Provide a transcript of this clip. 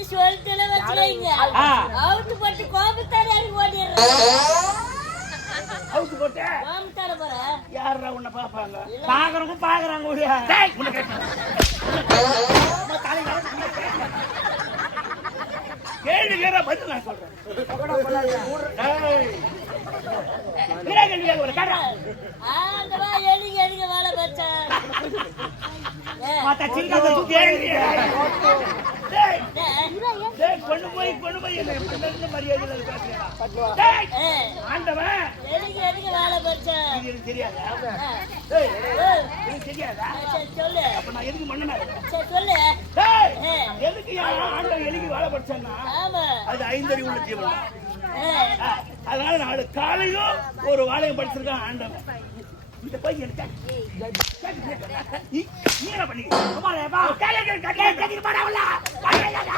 அப்படி சொல்லிட்டு வச்சுக்கோங்க. அவுட்டு போட்டு கோபத்தாரி அடி ஓடிடுறேன். அவுட்டு போட்டு கோபத்தார போற யாரா உன்னை பாப்பாங்க? பாக்குறவங்க பாக்குறாங்க. ஓடியா கேள்வி கேட்க பதில் நான் சொல்றேன். எலிங்க வேலை பச்சேன். கொண்டு போய் மரியாதை ஆண்டவன் எலிங்க வேலை பச்சேன். தெரியாதா? தெரியாதா? சொல்லு. அப்ப நான் எதுக்கு மண்ணா சொல்லு. எதுக்கு ஆண்டவன் எலிக்கு வேலை படிச்சேன்னா அது 5 அறிவு உள்ள ஜீவன். அதனால நாலு காலையும் ஒரு வாழையும் படிச்சிருக்கான் ஆண்டவன். இந்த பையன் நீ என்ன பண்ணி